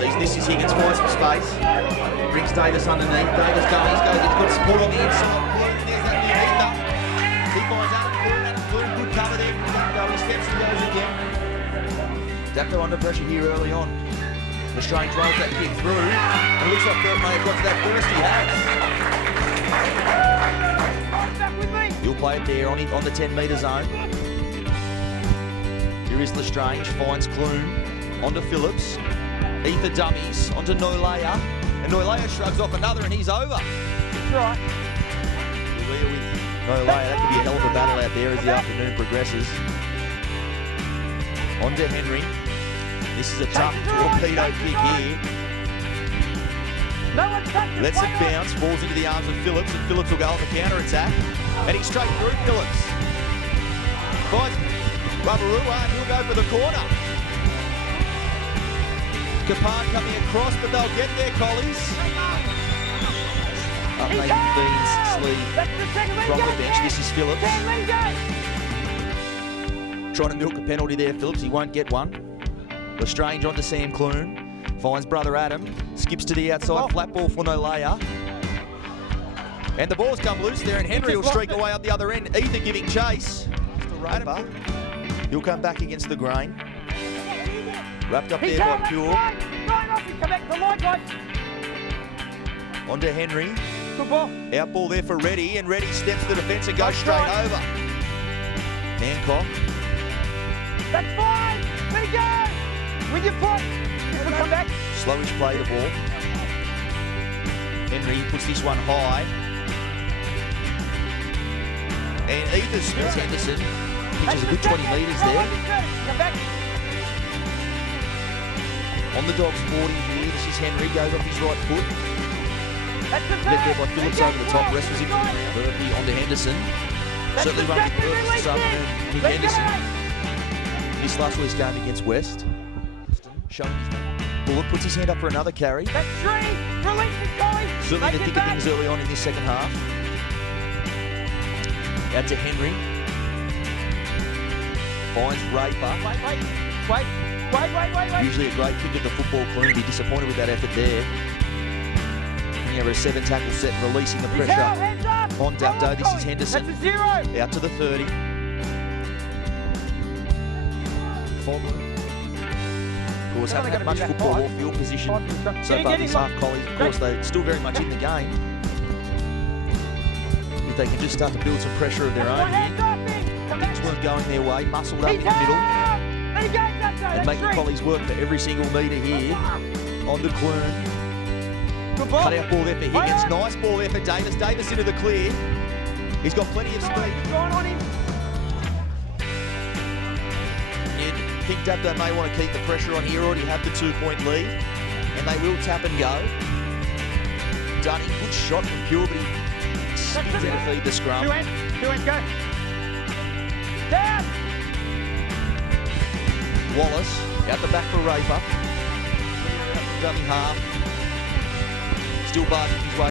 season. This is Higgins, finds some space. Brings Davis underneath. Davis goes. He's got support on the inside. There's that new Ether. He finds Adam Clune. Good cover there from Dapto. He steps and goes again. Dapto under pressure here early on. Lestrange rolls that kick through. And it looks like Bert may have got to that first. He has. He'll play it there on the 10-metre zone. Here is Lestrange, finds Clune, onto Phillips. Ether dummies, onto Noilea. And Noilea shrugs off another and he's over. That's right. Noilea, that could be a hell of a battle out there as the afternoon progresses. Onto Henry. This is a tough torpedo kick here. Lets it bounce, falls into the arms of Phillips, and Phillips will go on the counter-attack. And he's straight through Phillips. Finds Babarua, and he'll go for the corner. Kapan coming across, but they'll get there, Collies. Up Nathan Bean's sleeve from the bench. This is Phillips. Trying to milk a penalty there, Phillips. He won't get one. Lestrange onto Sam Clune. Finds brother Adam. Skips to the outside. Flat ball for Noilea. And the ball's come loose there, and Henry will streak away up the other end. Ether giving chase. Adam. He'll come back against the grain. Wrapped up there by Pure. Onto Henry. Good ball. Out ball there for Reddy, and Reddy steps the defence and goes straight over. Mancock. That's fine. Let it go. With your foot. Come back. Slowish play the ball. Henry puts this one high. And Ether Smith Henderson pitches a good 20 metres there. Come back. On the Dogs 40 here, this is Henry, goes off his right foot. Led there by Phillips over the top, wrestles him to the ground. Murphy onto Henderson. Certainly runs the purpose this afternoon. Nick Henderson. Missed last week's game against West. Showing his Bullock puts his hand up for another carry. That's three. Release it, Collie. Certainly the thick of things early on in this second half. Out to Henry. Finds Raper. Wait. Usually a great kick at the football clean. Be disappointed with that effort there. Bringing over a 7-tackle set, releasing the pressure on Dapto. This is Henderson. That's a 0. Out to the 30. Of course, haven't had much football or field position so far this half, Collies. Of course, they're still very much in the game. If they can just start to build some pressure of their own here. Things weren't going their way, muscled up in the middle. And making Collies work for every single metre here. On the Clune. Cut out ball there for Higgins. Nice ball there for Davis. Davis into the clear. He's got plenty of speed. I think Dapto may want to keep the pressure on here. Already have the 2-point lead. And they will tap and go. Dunny, good shot from Pure, but he spins in to feed the scrum. Two ends, go. Down! Wallace, out the back for Raper. Dummy half. Still barging his way